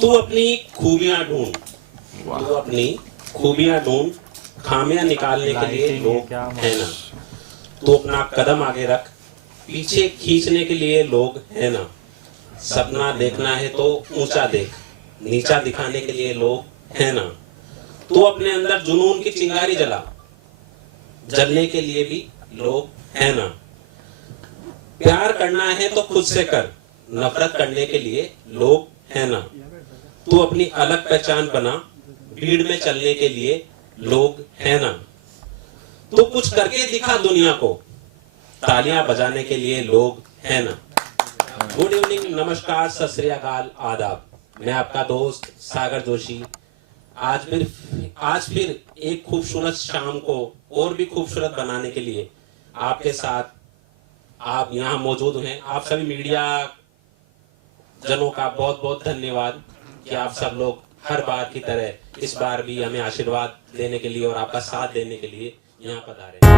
तू अपनी खूबियां ढूंढ, तू अपनी खूबियां ढूंढ, खामियां निकालने के लिए लोग है ना। तू अपना कदम आगे रख, पीछे खींचने के लिए लोग है ना। सपना देखना है तो ऊंचा देख, नीचा दिखाने के लिए लोग है ना। तू अपने अंदर जुनून की चिंगारी जला, जलने के लिए भी लोग है ना। प्यार करना है तो खुद से कर, नफरत करने के लिए लोग है ना। तू अपनी अलग पहचान बना, भीड़ में चलने के लिए लोग है ना। तू कुछ करके दिखा दुनिया को, तालियां बजाने के लिए लोग है ना। गुड इवनिंग, नमस्कार, सत श्री अकाल, आदाब। मैं आपका दोस्त सागर जोशी आज फिर एक खूबसूरत शाम को और भी खूबसूरत बनाने के लिए आपके साथ आप यहाँ मौजूद हैं। आप सभी मीडिया जनों का बहुत बहुत धन्यवाद कि आप सब लोग हर बार की तरह इस बार भी हमें आशीर्वाद देने के लिए और आपका साथ देने के लिए यहाँ पधारे हैं।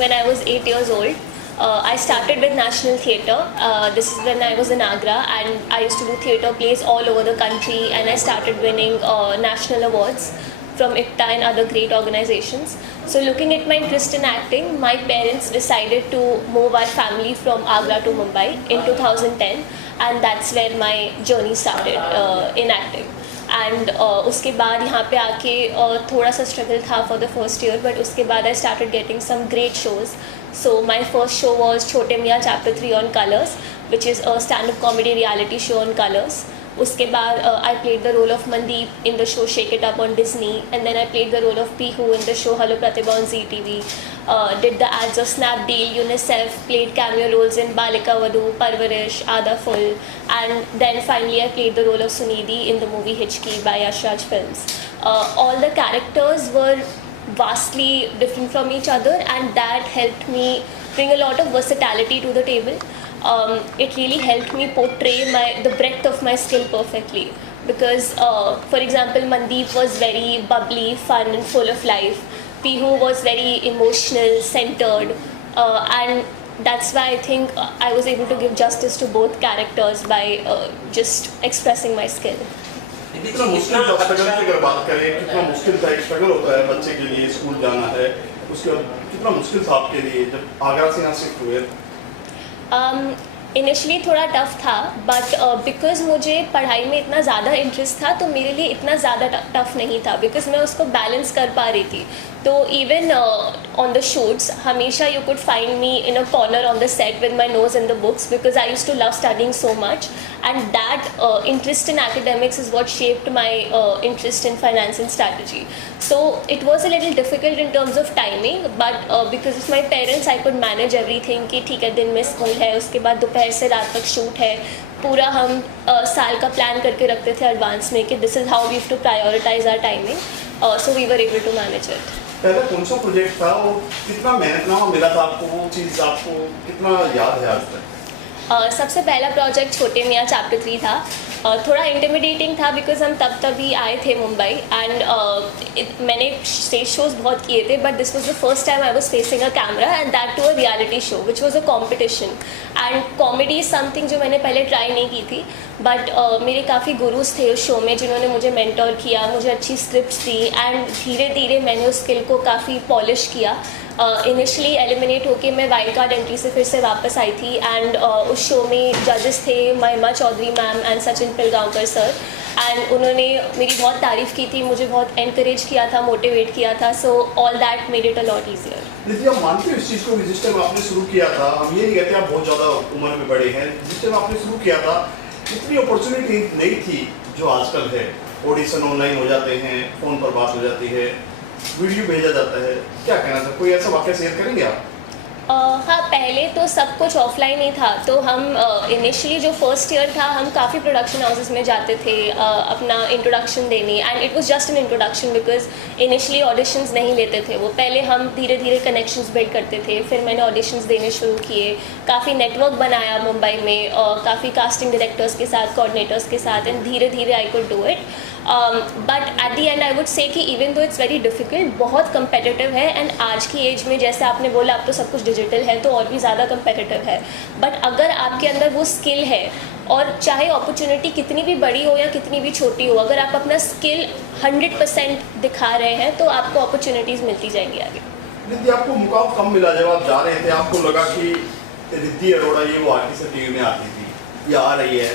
When I was 8 years old. I started with National Theatre. This is when I was in Agra, and I used to do theatre plays all over the country, and I started winning national awards from ICTA and other great organizations. So looking at my interest in acting, my parents decided to move our family from Agra to Mumbai in 2010, and that's where my journey started in acting. And उसके बाद यहाँ पे आके थोड़ा सा struggle था for the first year, but उसके बाद I started getting some great shows. So my first show was Chhote Miyan chapter 3 on Colors, which is a stand up comedy reality show on Colors. उसके बाद I played the role of Mandeep in the show Shake It Up on Disney, and then I played the role of Pihu in the show hello Pratibha on ZTV. Did the ads of Snapdeal, UNICEF, played cameo roles in Balika Vadhu, Parvarish, Aada Full, and then finally I played the role of Sunidhi in the movie Hichki by Yash Raj Films. All the characters were vastly different from each other, and that helped me bring a lot of versatility to the table. It really helped me portray the breadth of my skill perfectly, because for example Mandeep was very bubbly, fun and full of life. Pihu was very emotional, centered, and that's why I think I was able to give justice to both characters by just expressing my skill. कितना मुश्किल था struggle की अगर बात करें, कितना मुश्किल था, एक स्ट्रगल होता है बच्चे के लिए, स्कूल जाना है, उसके बाद कितना मुश्किल था आपके लिए जब आगरा से यहाँ शिफ्ट हुए? इनिशियली थोड़ा टफ था, बट बिकॉज मुझे पढ़ाई में इतना ज़्यादा इंटरेस्ट था तो मेरे लिए इतना ज़्यादा टफ नहीं था, बिकॉज मैं उसको बैलेंस कर पा रही थी. तो इवन ऑन द शूट्स हमेशा you could find me in a corner on the set with my nose in the books, because I use to love studying so much, and that interest in academics is what shaped my interest in finance and strategy. So it was a little difficult in terms of timing, but because of my parents I could manage everything कि ठीक है दिन में school है, उसके बाद दोपहर से रात तक शूट है, पूरा हम साल का प्लान करके रखते थे एडवांस में कि this is how we have to prioritise our timing. So we were able to manage it. पहले कौन सा प्रोजेक्ट था और कितना मेहनतनामा मिला था आपको, वो चीज़ आपको कितना याद है आज तक? सबसे पहला प्रोजेक्ट छोटे मियाँ चैप्टर 3 था. थोड़ा इंटिमिडेटिंग था बिकॉज हम तभी आए थे मुंबई, एंड मैंने स्टेज शोज़ बहुत किए थे, but this was the first time I was facing a camera, and that too a reality show which was a competition. And comedy is something जो मैंने पहले ट्राई नहीं की थी, बट मेरे काफ़ी गुरुज थे उस शो में जिन्होंने मुझे मेंटोर किया, मुझे अच्छी स्क्रिप्ट्स दी, एंड धीरे धीरे मैंने उस स्किल को काफ़ी पॉलिश किया. इनिशियली एलिमिनेट होके मैं वाइल्ड कार्ड एंट्री से फिर से वापस आई थी एंड उस शो में जजेस थे Mahima Chaudhary ma'am and Sachin Pilgaonkar sir and उन्होंने मेरी बहुत तारीफ़ की थी, मुझे बहुत एनकरेज किया था, मोटिवेट किया था, so all that made it a lot easier. Nidhi, आप मानते हो इस चीज़ को, जिस टाइम आपने शुरू किया था, हम ये नहीं कहते आप बहुत ज़्यादा उम्र में बड़े हैं, जिस टाइम आपने शुरू किया था इतनी अपॉर्चुनिटी नहीं थी जो आजकल है। ऑडिशन ऑनलाइन हो जाते हैं, फ़ोन पर बात हो जाती है, वीडियो भेजा जाता है, क्या कहना सर, कोई ऐसा वाक़या शेयर करेंगे आप? हाँ, पहले तो सब कुछ ऑफलाइन ही था, तो हम इनिशियली जो फर्स्ट ईयर था हम काफ़ी प्रोडक्शन हाउसेस में जाते थे अपना इंट्रोडक्शन देने and it was just an introduction because initially auditions नहीं लेते थे वो। पहले हम धीरे धीरे कनेक्शंस बिल्ड करते थे, फिर मैंने ऑडिशंस देने शुरू किए, काफ़ी नेटवर्क बनाया मुंबई में, काफ़ी कास्टिंग डायरेक्टर्स के साथ, कोऑर्डिनेटर्स के साथ एंड धीरे धीरे I could do it. But at the end I would say कि even though it's very difficult, बहुत कंपेटिटिव है एंड आज की एज में जैसे आपने बोला अब तो सब कुछ डिजिटल है तो और भी ज़्यादा कंपेटिटिव है। बट अगर आपके अंदर वो स्किल है और चाहे अपॉर्चुनिटी कितनी भी बड़ी हो या कितनी भी छोटी हो, अगर आप अपना स्किल 100% दिखा रहे हैं तो आपको अपॉर्चुनिटीज़ मिलती जाएंगी आगे। रिद्धि, आपको मुकाम कम मिला जब आप जा रहे थे? आपको लगा कि रिद्धि अरोड़ा ये वो आर्टिस्ट टीवी में आती थी या आ रही है,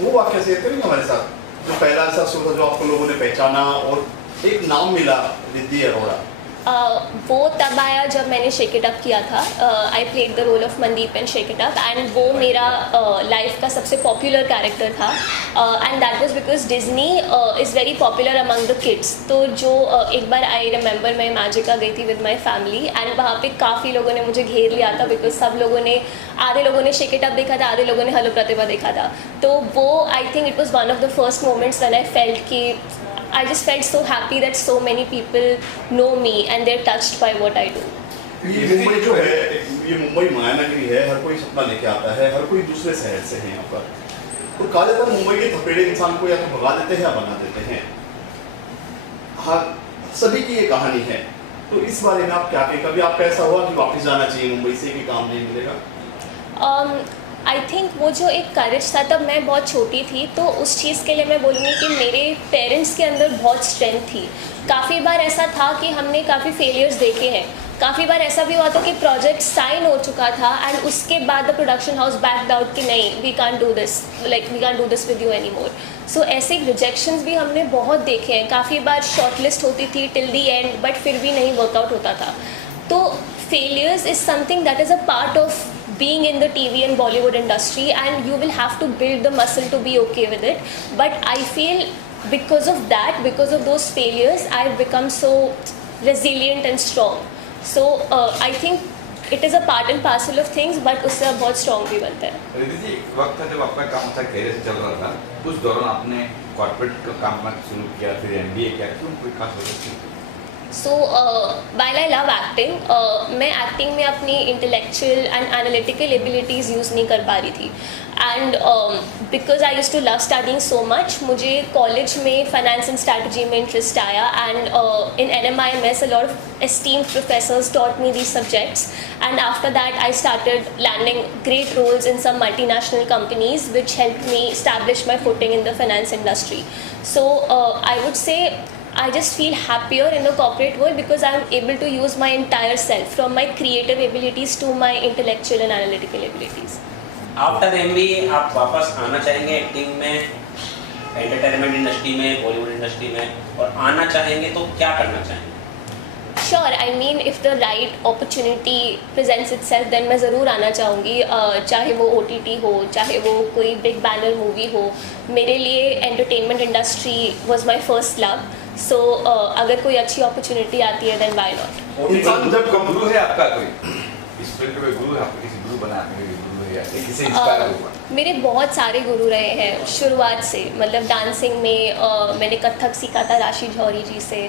वो वाक़या शेयर करेंगे हमारे साथ? जो पहला ऐसा शुरू था जो आपको लोगों ने पहचाना और एक नाम मिला रिद्धि अरोड़ा? वो तब आया जब मैंने शेक इट अप किया था। I played the role of Mandeep in Shake It Up and वो मेरा लाइफ का सबसे पॉपुलर कैरेक्टर था and that was because Disney is very popular among the kids. तो जो एक बार आई रिमेंबर मैं मैजिका गई थी विद माई फैमिली एंड वहाँ पे काफ़ी लोगों ने मुझे घेर लिया था बिकॉज सब लोगों ने, आधे लोगों ने शेक इट अप देखा था, आधे लोगों ने हेलो प्रतिभा देखा था। तो वो I think it was one of the first moments when I felt कि I just felt so happy that so many people know me and they're touched by what I do. ये मुंबई जो है, ये मुंबई मायानगरी है, हर कोई सपना लेके आता है, हर कोई दूसरे शहर से है यहाँ पर। तो कहा जाता है मुंबई के थपेड़े इंसान को या तो भगा देते हैं या बना देते हैं। हाँ, सभी की ये कहानी है, तो इस बारे में आप क्या कहें? कभी आपका ऐसा हुआ कि वापस जाना चाहिए मुंबई से कि काम नहीं मिलेगा? आई थिंक वो जो एक करेज था, तब मैं बहुत छोटी थी तो उस चीज़ के लिए मैं बोलूँगी कि मेरे पेरेंट्स के अंदर बहुत स्ट्रेंथ थी। काफ़ी बार ऐसा था कि हमने काफ़ी फेलियर्स देखे हैं, काफ़ी बार ऐसा भी हुआ था कि प्रोजेक्ट साइन हो चुका था एंड उसके बाद the production house backed out कि नहीं, we can't do this, like we can't do this with you any more. So ऐसे रिजेक्शंस भी हमने बहुत देखे हैं। काफ़ी बार शॉर्टलिस्ट होती थी टिल दी एंड बट फिर भी नहीं वर्कआउट होता था। तो failures is something that is a part of being in the TV and Bollywood industry and you will have to build the muscle to be okay with it. But I feel because of that, because of those failures, I've become so resilient and strong. So I think it is a part and parcel of things, but उससे आप बहुत strong भी बनते हैं। रिद्धि जी, वक्त था जब आपका काम अच्छा कैरियर से चल रहा था, उस दौरान आपने कॉर्पोरेट का काम करना शुरू किया, फिर MBA किया, क्यों, कोई खास वजह थी? So while I love acting, मैं एक्टिंग में अपनी intellectual and analytical abilities use नहीं कर पा रही थी and because I use to love studying so much, मुझे कॉलेज में फाइनेंस एंड स्ट्रैटेजी में इंटरेस्ट आया and in NMIMS a lot of esteemed professors taught me these subjects and after that I started landing great roles in some multinational companies which helped me establish my footing in the finance industry. So I would say I just feel happier in the corporate world because I'm able to use my entire self, from my creative abilities to my intellectual and analytical abilities. After MBA आप वापस आना चाहेंगे acting में, entertainment industry में, Bollywood industry में, और आना चाहेंगे तो क्या करना चाहेंगे? Sure, I mean if the right opportunity presents itself then मैं ज़रूर आना चाहूँगी, चाहे वो OTT हो, चाहे वो कोई बिग बैनर मूवी हो। मेरे लिए entertainment industry was my first love. So अगर कोई अच्छी अपॉर्चुनिटी आती है देन व्हाई नॉट। इंसान जब गुरु है आपका कोई, इस फील्ड में गुरु है आपका, किसी गुरु बना आपके गुरु है या किसी इंस्पायर हुआ? मेरे बहुत सारे गुरु रहे हैं शुरुआत से, मतलब डांसिंग में मैंने कथक सीखा था राशि जौहरी जी से,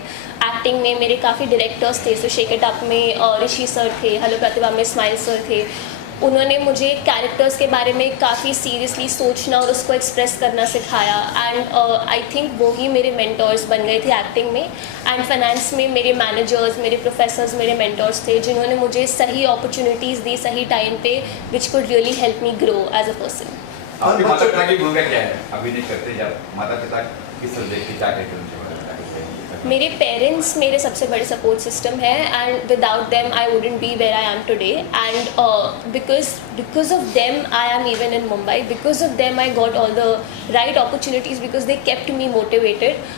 एक्टिंग में मेरे काफ़ी डायरेक्टर्स थे। सो शेक इट अप में ऋषि सर थे, हेलो प्रतिभा में स्माइल सर थे। उन्होंने मुझे कैरेक्टर्स के बारे में काफ़ी सीरियसली सोचना और उसको एक्सप्रेस करना सिखाया एंड आई थिंक वो ही मेरे मेंटर्स बन गए थे एक्टिंग में। एंड फाइनेंस में मेरे मैनेजर्स, मेरे प्रोफेसर्स मेरे मेंटर्स थे जिन्होंने मुझे सही अपॉर्चुनिटीज़ दी सही टाइम पे, which could really help me grow as a person. आपके माता पिता की भूमिका क्या है? अभिनय करते जब माता पिता किस सब्जेक्ट की क्या कहते हैं? मेरे पेरेंट्स मेरे सबसे बड़े सपोर्ट सिस्टम है, and without them I wouldn't be where I am today, and because of them I am even in Mumbai, because of them I got all the right opportunities, because they kept me motivated.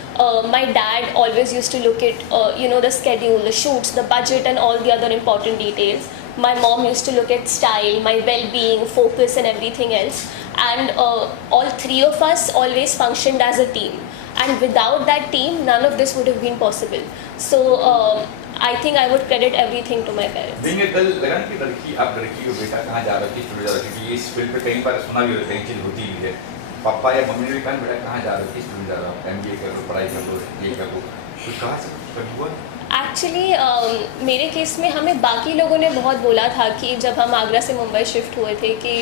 My dad always used to look at the schedule, the shoots, the budget and all the other important details. My mom used to look at style, my well-being, focus and everything else, and all three of us always functioned as a team, and without that team none of this would have been possible. So I think I would credit everything to my parents. दिन में कल लगा ना कि लड़की आप लड़की को बेटा कहाँ जा रहा है, किस स्टूडियो जा रहा है, क्योंकि इस फील्ड पे कई बार सुना भी होता है, चीज़ होती भी है. पापा या मम्मी ने भी कहा बेटा कहाँ जा रहे हो, किस स्टूडियो जा रहा हो, MBA कर लो, पढ़ाई कर लो, ये कर लो, कुछ कहाँ से कभी हुआ? एक्चुअली मेरे केस में हमें बाकी लोगों ने बहुत बोला था कि जब हम आगरा से मुंबई शिफ्ट हुए थे कि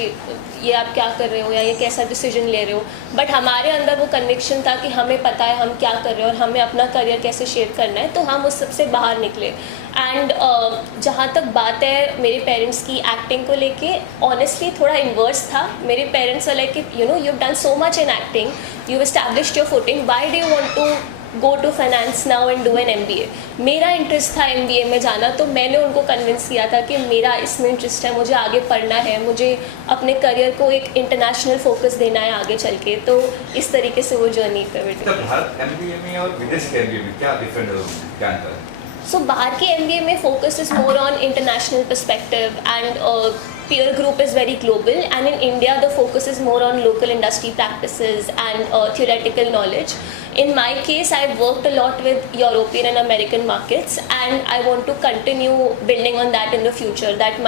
ये आप क्या कर रहे हो या ये कैसा डिसीजन ले रहे हो, बट हमारे अंदर वो कन्विक्शन था कि हमें पता है हम क्या कर रहे हैं और हमें अपना करियर कैसे शेप करना है, तो हम उस सबसे बाहर निकले. एंड जहाँ तक बात है मेरे पेरेंट्स की एक्टिंग को लेके, ऑनेस्टली थोड़ा इन्वर्स था. मेरे पेरेंट्स वाले कि you have done so much in acting, you established your footing, why do you want to go to finance now and do an MBA. मेरा इंटरेस्ट था MBA में जाना, तो मैंने उनको कन्विंस किया था कि मेरा इसमें इंटरेस्ट है, मुझे आगे पढ़ना है, मुझे अपने करियर को एक इंटरनेशनल फोकस देना है आगे चल के. तो इस तरीके से वो जर्नी पे तो भारत MBA में और विदेश के MBA में क्या डिफरेंट है, क्या अंतर है? So बाहर के MBA में focus is more on international perspective, and peer group is very global, and in India the focus is more on local industry practices and theoretical knowledge. In my case, I've worked a lot with European and American markets, and I want to continue building on that in the future, that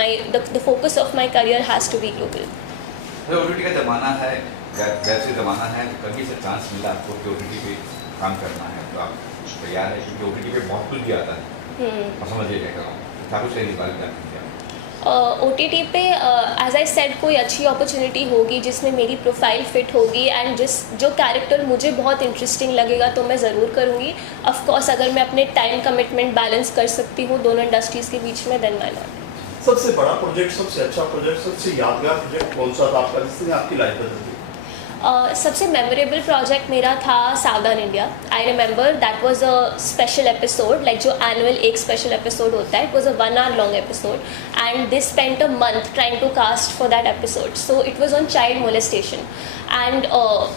the focus of my career has to be global. OTT का ज़माना है, web से ज़माना है, कभी से chance मिला आपको कि OTT पे काम करना है तो आप तैयार है, क्योंकि OTT पे बहुत कुछ भी आता है, और समझिए क्या कर रहा हूँ, क्या कुछ है इस बारे में क्या? OTT पे एज आई सेड कोई अच्छी अपॉर्चुनिटी होगी जिसमें मेरी प्रोफाइल फिट होगी, एंड जो कैरेक्टर मुझे बहुत इंटरेस्टिंग लगेगा तो मैं ज़रूर करूँगी. ऑफ कोर्स अगर मैं अपने टाइम कमिटमेंट बैलेंस कर सकती हूँ दोनों इंडस्ट्रीज़ के बीच में, देन व्हाई नॉट. सबसे बड़ा प्रोजेक्ट, सबसे अच्छा प्रोजेक्ट, सबसे यादगार प्रोजेक्ट कौन सा था आपका जिसने आपकी लाइफ बदल दी? सबसे मेमोरेबल प्रोजेक्ट मेरा था Savdhaan India. I remember that was a special episode, like जो एनुअल एक स्पेशल एपिसोड होता है, it was a 1 hour long episode, and they spent a month trying to cast for that episode. So it was on child molestation, and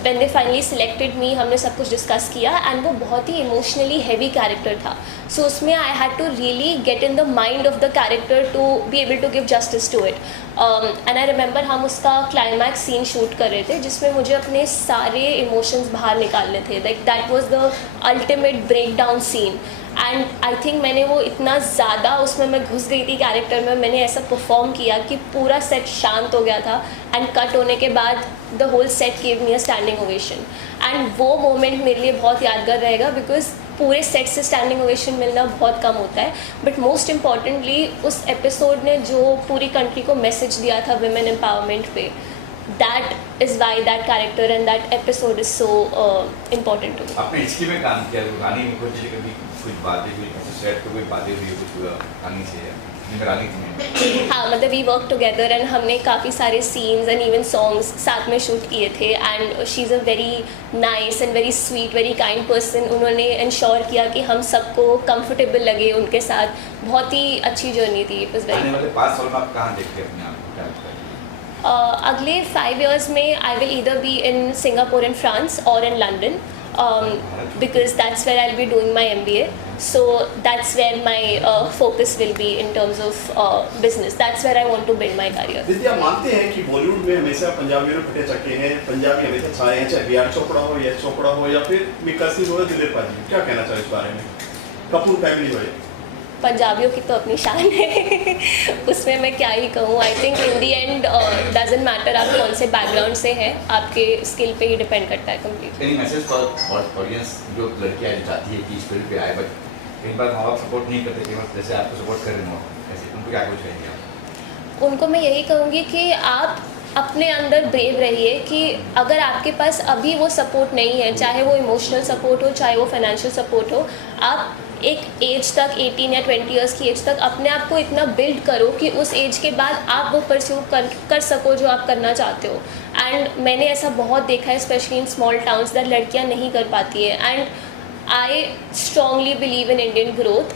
when they finally selected me, हमने सब कुछ discuss किया, and वो बहुत ही emotionally heavy character था. So उसमें I had to really get in the mind of the character to be able to give justice to it. And I remember हम उसका क्लाइमैक्स सीन शूट कर रहे थे जिसमें मुझे अपने सारे इमोशंस बाहर निकालने थे. Like that was the ultimate break down scene, and I think मैंने वो इतना ज़्यादा उसमें मैं घुस गई थी कैरेक्टर में, मैंने ऐसा परफॉर्म किया कि पूरा सेट शांत हो गया था, एंड कट होने के बाद the whole set give me a standing ovation. And वो मोमेंट मेरे लिए बहुत यादगार रहेगा, बिकॉज पूरे सेट से स्टैंडिंग ओवेशन मिलना बहुत कम होता है, बट मोस्ट इम्पॉर्टेंटली उस एपिसोड ने जो पूरी कंट्री को मैसेज दिया था विमेन एम्पावरमेंट पे, that is why that character and that episode is so important to me. आपने हिस्ट्री में काम किया, गाने में कभी कुछ बातें हुई, सेट पे कोई बातें हुई, कुछ गानी से हाँ, मतलब वी वर्क टुगेदर, एंड हमने काफ़ी सारे सीन्स एंड इवन सॉन्ग्स साथ में शूट किए थे, and she is a very nice and very sweet, very kind person. उन्होंने इंश्योर किया कि हम सबको कंफर्टेबल लगे उनके साथ. बहुत ही अच्छी जर्नी थी. It was very. आने वाले 5 साल में आप कहाँ देखते हैं अपने आप को, क्या लगता है? अगले 5 years में I will either be in Singapore and France और in London, because that's where I'll be doing my MBA. So that's where my focus will be in terms of business. That's where I want to build my career. दीदी, आप मानते हैं कि बॉलीवुड में हमेशा पंजाबियों ने फटे चक्के हैं, पंजाबी हमेशा छाए हैं, चाहे बी.आर. चोपड़ा हो, यश चोपड़ा हो, या फिर मिक्का सिंह हो या दिलीप पाजी, क्या कहना चाहिए इस बारे में? कपूर फैमिली हो, पंजाबियों की तो अपनी शान है उसमें मैं क्या ही कहूँ. I think in the and doesn't matter आप कौन से बैकग्राउंड से हैं, आपके स्किल पे ही डिपेंड करता है completely. Any message for audience जो लड़कियां चाहती है कि इस फील्ड पे आए, बट कई बार माँ बाप सपोर्ट नहीं करते, कई बार जैसे आपको सपोर्ट कर रहे हो, ऐसे उनको क्या कुछ कहेंगे आप? उनको मैं यही कहूँगी कि आप अपने अंदर ब्रेव रहिए, कि अगर आपके पास अभी वो सपोर्ट नहीं है, चाहे वो इमोशनल सपोर्ट हो, चाहे वो फाइनेंशियल सपोर्ट हो, आप एक एज तक 18 या 20 ईयर्स की एज तक अपने आप को इतना बिल्ड करो कि उस एज के बाद आप वो परस्यू कर सको जो आप करना चाहते हो. एंड मैंने ऐसा बहुत देखा है, specially in small towns, that लड़कियां नहीं कर पाती है. And I strongly believe in Indian growth.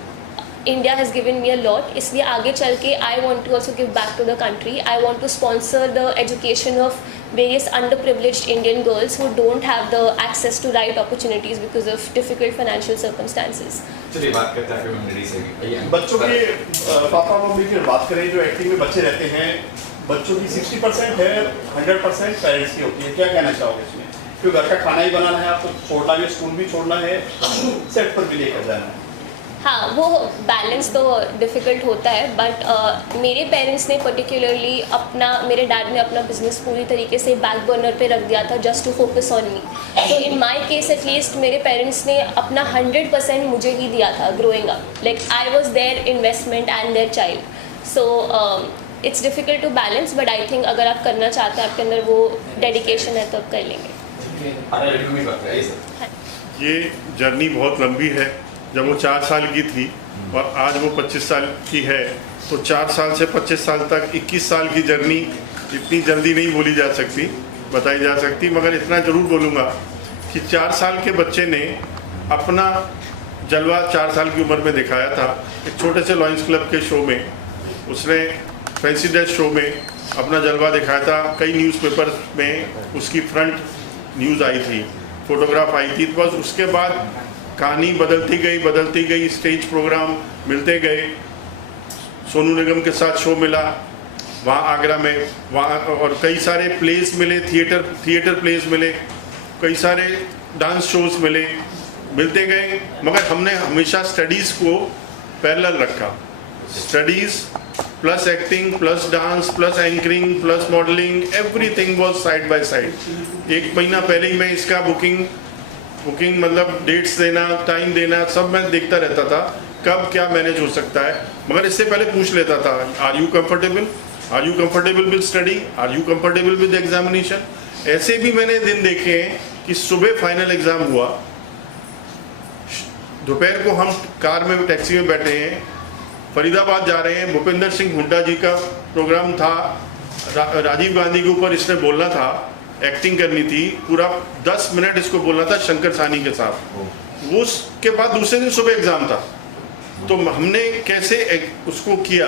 India has given me a lot. इसलिए आगे चल के I want to also give back to the country. I want to sponsor the education of various underprivileged Indian girls who don't have the access to right opportunities because of difficult financial circumstances. चलिए बात करते हैं community से भी। बच्चों के papa mummy की बात करें, जो एक्टिंग में बच्चे रहते हैं, बच्चों की 60% है, 100% पेरेंट्स की होती है। क्या कहना चाहोगे इसमें? क्योंकि घर का खाना ही बनाना है, आपको छोड़ना भी, स्कूल भी छोड़ना है, सेट पर भी लेकर जाना है। हाँ, वो बैलेंस तो डिफ़िकल्ट होता है, बट मेरे पेरेंट्स ने पर्टिकुलरली मेरे डैड ने अपना बिजनेस पूरी तरीके से बैक बर्नर पे रख दिया था just to focus on me. तो इन माय केस एटलीस्ट मेरे पेरेंट्स ने अपना 100% मुझे ही दिया था growing up. Like I was their investment and their child. So it's difficult to balance, but I think अगर आप करना चाहते हैं, आपके अंदर वो डेडिकेशन है, तो आप कर लेंगे। ये जर्नी बहुत लंबी है। जब वो 4 साल की थी और आज वो 25 साल की है, तो 4 साल से 25 साल तक 21 साल की जर्नी इतनी जल्दी नहीं बोली जा सकती, बताई जा सकती। मगर इतना ज़रूर बोलूँगा कि 4 साल के बच्चे ने अपना जलवा 4 साल की उम्र में दिखाया था। एक छोटे से लॉयंस क्लब के शो में उसने फैंसी ड्रेस शो में अपना जलवा दिखाया था। कई न्यूज़पेपर में उसकी फ्रंट न्यूज़ आई थी, फोटोग्राफ आई थी। बस उसके बाद कहानी बदलती गई, स्टेज प्रोग्राम मिलते गए। सोनू निगम के साथ शो मिला वहाँ आगरा में, वहाँ और कई सारे प्लेस मिले, थिएटर प्लेस मिले, कई सारे डांस शोज मिलते गए। मगर हमने हमेशा स्टडीज़ को पैरेलल रखा। Studies plus acting plus dance plus anchoring plus modelling, everything was side by side. 1 महीना पहले ही मैं इसका बुकिंग मतलब डेट्स देना, टाइम देना, सब मैं देखता रहता था कब क्या मैनेज हो सकता है। मगर इससे पहले पूछ लेता था, are you comfortable with study, are you comfortable with examination. ऐसे भी मैंने दिन देखे हैं कि सुबह फाइनल एग्ज़ाम हुआ, दोपहर को हम कार में टैक्सी में बैठे हैं, फरीदाबाद जा रहे हैं, भूपेंद्र सिंह हुड्डा जी का प्रोग्राम था, राजीव गांधी के ऊपर इसने बोलना था, एक्टिंग करनी थी, पूरा 10 मिनट इसको बोलना था शंकर सानी के साथ। वो उसके बाद दूसरे दिन सुबह एग्ज़ाम था। तो हमने कैसे उसको किया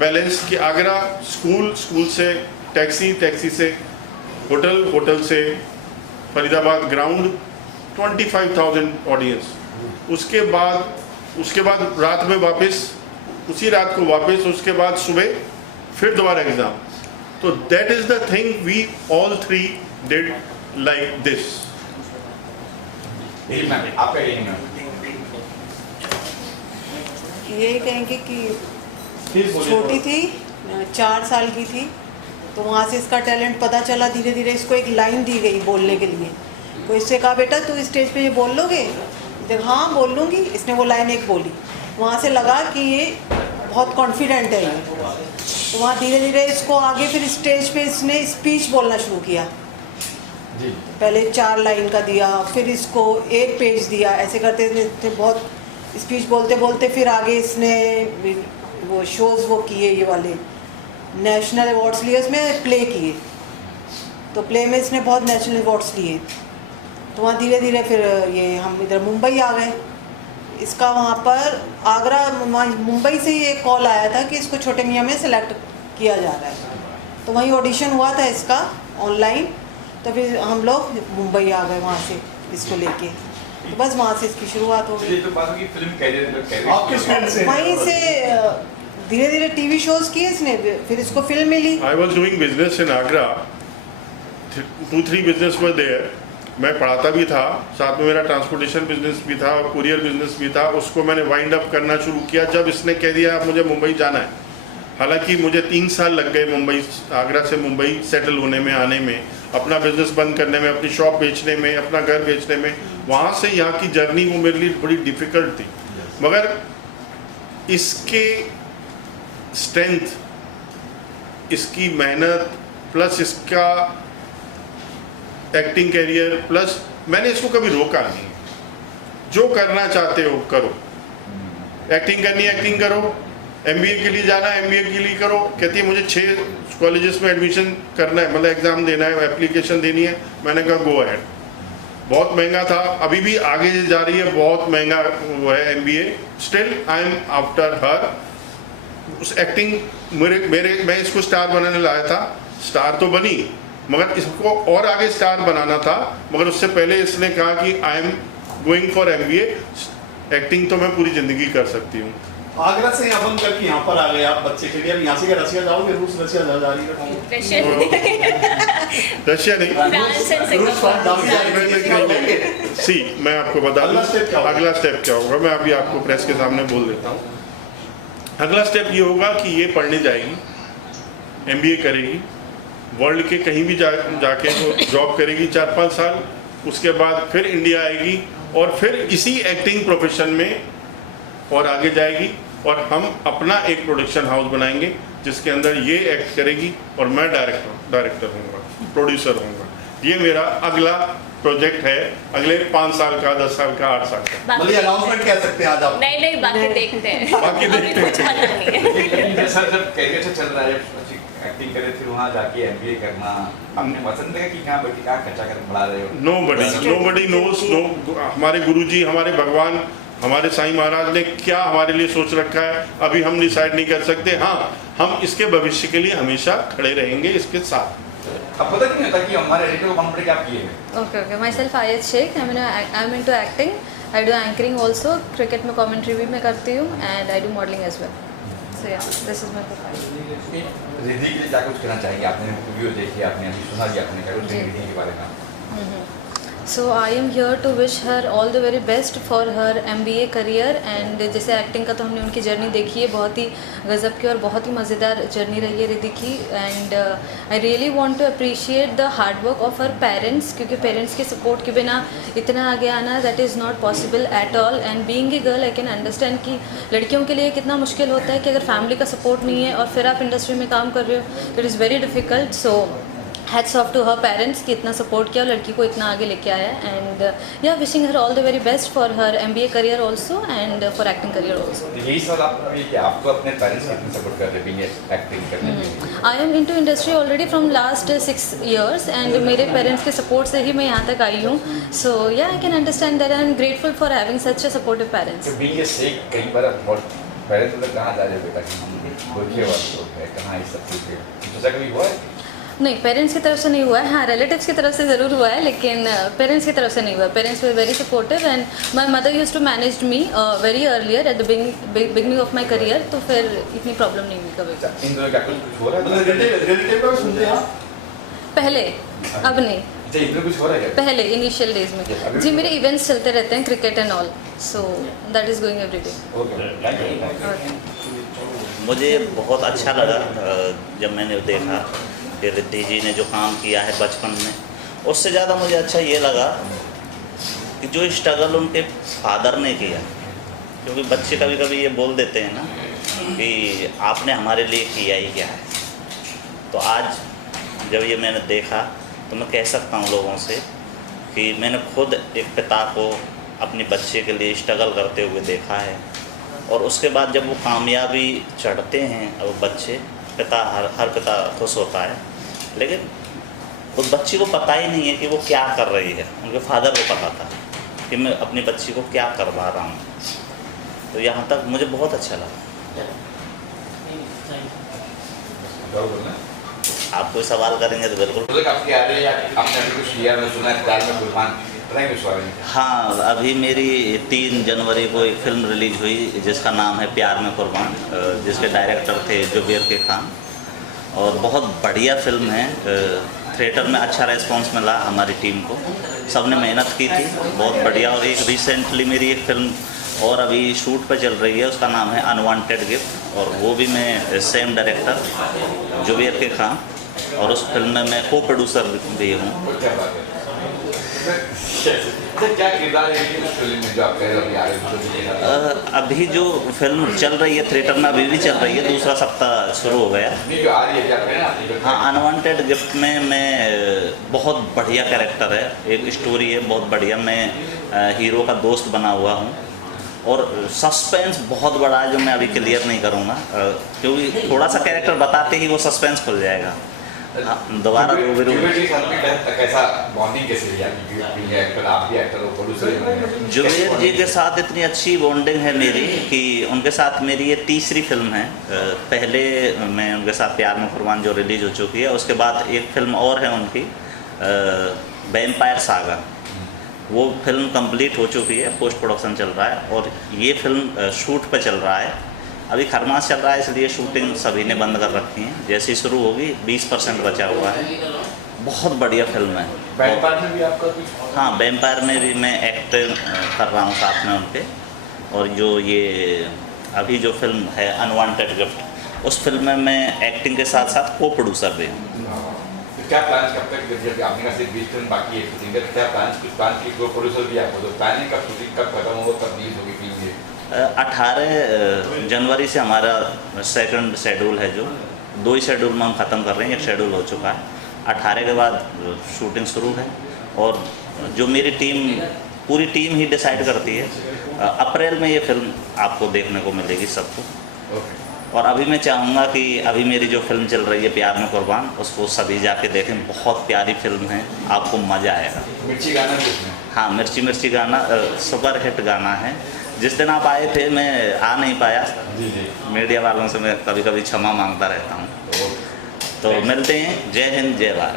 बैलेंस कि आगरा स्कूल से टैक्सी से होटल से फरीदाबाद ग्राउंड, 25,000 ऑडियंस। उसके बाद रात में वापस, उसी रात को वापस, उसके बाद सुबह फिर दोबारा एग्ज़ाम। तो that is the thing we all 3 did like this. आपका यही कहेंगे कि छोटी थी, 4 साल की थी, तो वहाँ से इसका टैलेंट पता चला। धीरे धीरे इसको एक लाइन दी गई बोलने के लिए। तो इससे कहा, बेटा तू स्टेज पे ये बोल लोगे? जब हाँ बोल लूँगी। इसने वो लाइन एक बोली, वहाँ से लगा कि ये बहुत कॉन्फिडेंट है ये। तो वहाँ धीरे धीरे इसको आगे फिर स्टेज पे इसने स्पीच बोलना शुरू किया। पहले 4 लाइन का दिया, फिर इसको 1 पेज दिया, ऐसे करते थे बहुत स्पीच बोलते बोलते। फिर आगे इसने वो शोज़ वो किए, ये वाले नेशनल अवार्ड्स लिए, उसमें प्ले किए। तो प्ले में इसने बहुत नेशनल अवार्ड्स लिए। तो वहाँ धीरे धीरे फिर ये हम इधर मुंबई आ गए। इसका वहाँ पर आगरा मुंबई से ही एक कॉल आया था कि इसको छोटे मियाँ में सेलेक्ट किया जा रहा है। तो वहीं ऑडिशन हुआ था इसका ऑनलाइन। तो फिर हम लोग मुंबई आ गए वहाँ से इसको लेके। तो बस वहाँ से इसकी शुरुआत हो गई। तो बात होगी फिल्म कैरियर आप किस फील्ड से? वहीं से धीरे धीरे टीवी शोज किए इसने, फिर इसको फिल्म मिली। I was doing business in Agra, 2-3 business were there. मैं पढ़ाता भी था, साथ में मेरा ट्रांसपोर्टेशन बिजनेस भी था और कुरियर बिजनेस भी था। उसको मैंने वाइंड अप करना शुरू किया जब इसने कह दिया मुझे मुंबई जाना है। हालांकि मुझे 3 साल लग गए आगरा से मुंबई सेटल होने में, आने में, अपना बिजनेस बंद करने में, अपनी शॉप बेचने में, अपना घर बेचने में। वहाँ से यहाँ की जर्नी वो मेरे लिए बड़ी डिफ़िकल्ट थी। मगर इसके स्ट्रेंथ, इसकी मेहनत प्लस इसका एक्टिंग कैरियर प्लस मैंने इसको कभी रोका नहीं। जो करना चाहते हो करो, एक्टिंग करनी है एक्टिंग करो, MBA के लिए जाना है MBA के लिए करो। कहती है मुझे 6 कॉलेजेस में एडमिशन करना है, मतलब एग्ज़ाम देना है, एप्लीकेशन देनी है। मैंने कहा गो अहेड। बहुत महंगा था, अभी भी आगे जा रही है, बहुत महंगा वो है MBA। Still I am after her. उस एक्टिंग मैं इसको स्टार बनाने लाया था, स्टार तो बनी, मगर इसको और आगे स्टार बनाना था। मगर उससे पहले इसने कहा कि I am going for MBA। Acting तो मैं पूरी ज़िंदगी कर सकती हूँ। आगरा से यहाँ बंद करके यहाँ पर आ गए आप बच्चे के लिए, अब यहाँ से क्या रशिया जाओगे? रूस रशिया जा रही रशिया नहीं, फ्रांस एंड सिंगापुर। सी मैं आपको बता दूं अगला स्टेप क्या होगा। मैं अभी आपको प्रेस के सामने बोल देता हूँ। अगला स्टेप ये होगा कि ये पढ़ने जाएगी, MBA करेगी, वर्ल्ड के कहीं भी जाके वो जॉब करेगी 4-5 साल। उसके बाद फिर इंडिया आएगी और फिर इसी एक्टिंग प्रोफेशन में और आगे जाएगी, और हम अपना एक प्रोडक्शन हाउस बनाएंगे जिसके अंदर ये एक्ट करेगी और मैं डायरेक्टर होऊंगा, प्रोड्यूसर होऊंगा। ये मेरा अगला प्रोजेक्ट है, अगले 5 साल का, 10 साल का, 8 साल का। मतलब ये अनाउंसमेंट कह सकते हैं आज आप? नहीं, बाकी देखते हैं। बाकी देखते हैं। कुछ पता नहीं है। सर जब कैरियर से चल रहा है, एक्टिंग करे, फिर वहाँ जाके MBA करना, आपने पसंद है कि कहाँ बैठी क्या खर्चा कर बढ़ा रहे हो? Nobody nose. हमारे गुरुजी, हमारे भगवान, हमारे साईं महाराज ने क्या हमारे लिए सोच रखा है अभी हम डिसाइड नहीं कर सकते। हाँ, हम इसके भविष्य के लिए हमेशा खड़े रहेंगे इसके साथ। अब पता नहीं होता कि हमारे एडिटर को कौन क्या किए हैं। Okay. Myself Ayat Sheikh. I'm into acting. I do anchoring also. Cricket में commentary भी मैं करती हूँ, and I do modeling as well. So yeah, this is my profile. Riddhi के लिए क्या कुछ कहना चाहेंगे? आपने वीडियो देखी, आपने अभी सुना भी, आपने क्या कुछ रिद्धि के बारे में? So I am here to wish her all the very best for her MBA career, and जैसे एक्टिंग का तो हमने उनकी जर्नी देखी है, बहुत ही गज़ब की और बहुत ही मज़ेदार जर्नी रही है रिद्धि की। And I really want to appreciate the hard work of her parents, क्योंकि पेरेंट्स के सपोर्ट के बिना इतना आगे आना that is not possible at all. And being a girl I can understand कि लड़कियों के लिए कितना मुश्किल होता है कि अगर फैमिली का सपोर्ट नहीं है और फिर आप इंडस्ट्री में काम कर रहे हो, it is very difficult. So hats off to her parents कि इतना सपोर्ट किया और लड़की को इतना आगे लेके आया। एंड या wishing her all the very best for her MBA career also and for acting career also. यही सवाल आपका भी कि आपको अपने पेरेंट्स कितने सपोर्ट कर रहे हैं एक्टिंग करने में? I am into industry already from last 6 years, and मेरे पेरेंट्स के सपोर्ट से ही मैं यहाँ तक आई हूँ। So ya I can understand that I am grateful for having such a supportive parents. Being a Shaikh, कई बार बहुत पेरेंट्स लोग कहाँ जा रहे बेटा कि हम गोरखे वाले हैं, कहाँ इस सब चीज़ है, सोचा कभी हुआ है? नहीं, पेरेंट्स की तरफ से नहीं हुआ है। हाँ, रिलेटिव्स की तरफ से ज़रूर हुआ है, लेकिन पेरेंट्स की तरफ से नहीं हुआ। Parents were very supportive and my mother used to manage me very earlier at the beginning of my career, तो फिर इतनी प्रॉब्लम नहीं हुई कभी। इन दोनों का कुछ हो रहा है? रिलेटिव का भी सुनते हैं आप? पहले, अब नहीं। अच्छा, इधर कुछ हो रहा है क्या? पहले इनिशियल डेज में जी मेरे इवेंट्स चलते रहते हैं, cricket and all, so that is going every day. Okay, thank you. मुझे बहुत अच्छा लगा जब मैंने देखा कि रिद्धि जी ने जो काम किया है बचपन में, उससे ज़्यादा मुझे अच्छा ये लगा कि जो स्ट्रगल उनके फादर ने किया। क्योंकि बच्चे कभी कभी ये बोल देते हैं ना कि आपने हमारे लिए किया ही क्या है। तो आज जब ये मैंने देखा तो मैं कह सकता हूँ लोगों से कि मैंने खुद एक पिता को अपने बच्चे के लिए स्ट्रगल करते हुए देखा है, और उसके बाद जब वो कामयाबी चढ़ते हैं और बच्चे, पिता हर पिता खुश होता है, लेकिन उस बच्ची को पता ही नहीं है कि वो क्या कर रही है। उनके फादर को पता था कि मैं अपनी बच्ची को क्या करवा रहा हूँ। तो यहाँ तक मुझे बहुत अच्छा लगा। आप कोई सवाल करेंगे तो बिल्कुल। आपके आ रहे हैं, आपने अभी कुछ किया, मैं सुना है प्यार में कुर्बान, बताएंगे उस बारे में? हाँ, अभी मेरी 3 जनवरी को एक फ़िल्म रिलीज हुई जिसका नाम है प्यार में कुर्बान, जिसके डायरेक्टर थे जुबेर के खान, और बहुत बढ़िया फिल्म है। थिएटर में अच्छा रेस्पॉन्स मिला हमारी टीम को, सबने मेहनत की थी, बहुत बढ़िया। और एक रिसेंटली मेरी एक फ़िल्म और अभी शूट पे चल रही है, उसका नाम है अनवांटेड गिफ्ट, और वो भी मैं सेम डायरेक्टर जुबेर के खान, और उस फिल्म में मैं को प्रोड्यूसर भी हूँ। क्या किरदार है इस फिल्म में जो आप कह रहे हैं? अभी जो फिल्म चल रही है थिएटर में, अभी भी चल रही है, दूसरा सप्ताह शुरू हो गया। जो आ रही है, क्या कह रहे हैं? हाँ, अनवांटेड गिफ्ट में मैं बहुत बढ़िया कैरेक्टर है, एक स्टोरी है बहुत बढ़िया। मैं हीरो का दोस्त बना हुआ हूँ, और सस्पेंस बहुत बड़ा है जो मैं अभी क्लियर नहीं करूँगा, क्योंकि थोड़ा सा कैरेक्टर बताते ही वो सस्पेंस खुल जाएगा। हाँ, दोबारा रूबरू जुबेर जी के साथ में कैसा बॉन्डिंग कैसे रही आपकी? एक्टर, आप भी एक्टर हो, प्रोड्यूसर। जुबेर जी के साथ इतनी अच्छी बॉन्डिंग है मेरी कि उनके साथ मेरी ये तीसरी फिल्म है। पहले मैं उनके साथ प्यार में कुर्बान जो रिलीज हो चुकी है, उसके बाद एक फिल्म और है उनकी वैम्पायर सागा, वो फिल्म कंप्लीट हो चुकी है, पोस्ट प्रोडक्शन चल रहा है और ये फिल्म शूट पे चल रहा है। अभी खरमास चल रहा है इसलिए शूटिंग सभी ने बंद कर रखी है, जैसे ही शुरू होगी 20% बचा हुआ है। बहुत बढ़िया फिल्म है। वैम्पायर में भी आपका कुछ? हाँ, वैम्पायर में भी मैं एक्ट कर रहा हूँ साथ में उनके। और जो ये अभी जो फिल्म है अनवांटेड गिफ्ट, उस फिल्म में मैं एक्टिंग के साथ साथ को प्रोड्यूसर भी हूँ। तो क्या प्लान कब तक, जब आपने कहा सिर्फ 20 फिल्म बाकी है शूटिंग का, क्या प्लान की प्रोड्यूसर भी आपको, तो प्लानिंग कब, शूटिंग कब खत्म होगा, कब रिलीज होगी फिल्म? 18 जनवरी से हमारा सेकंड शेड्यूल है, जो 2 ही शेड्यूल में हम ख़त्म कर रहे हैं, एक शेड्यूल हो चुका है। 18 के बाद शूटिंग शुरू है और जो मेरी टीम, पूरी टीम ही डिसाइड करती है। अप्रैल में ये फिल्म आपको देखने को मिलेगी सबको। और अभी मैं चाहूँगा कि अभी मेरी जो फिल्म चल रही है प्यार में कुर्बान, उसको सभी जाके देखें, बहुत प्यारी फिल्म है, आपको मज़ा आएगा। मिर्ची गाना किसने? हाँ, मिर्ची मिर्ची गाना सुपर हिट गाना है। जिस दिन आप आए थे मैं आ नहीं पाया, मीडिया वालों से मैं कभी कभी क्षमा मांगता रहता हूँ। तो मिलते हैं। जय हिंद, जय भारत।